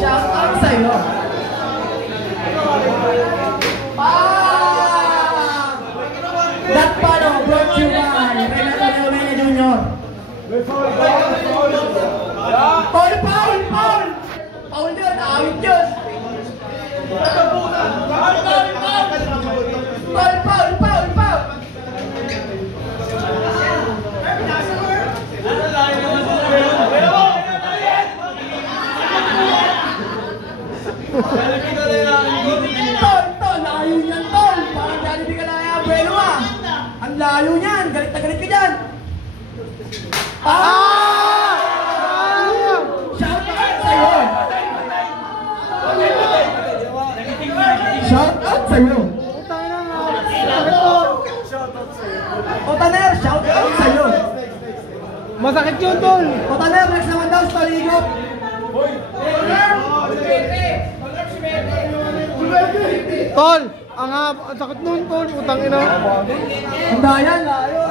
Shout out sa'yo. That follow brought you by Renato Leomena Jr. Paul! Paul yun! Awit yun! Paul! Tol, layo niyan, tol. Parang Jollibee ka lang yung abuelo ah. Ang layo niyan, galit na galit ka dyan. Shout out sa'yo. Shout out sa'yo. Otaner, shout out sa'yo. Masakit yun, tol. Otaner, next naman daw sa Taligop. Tol, ang sakit nun, tol. Utang ina. Ang dayan, layo.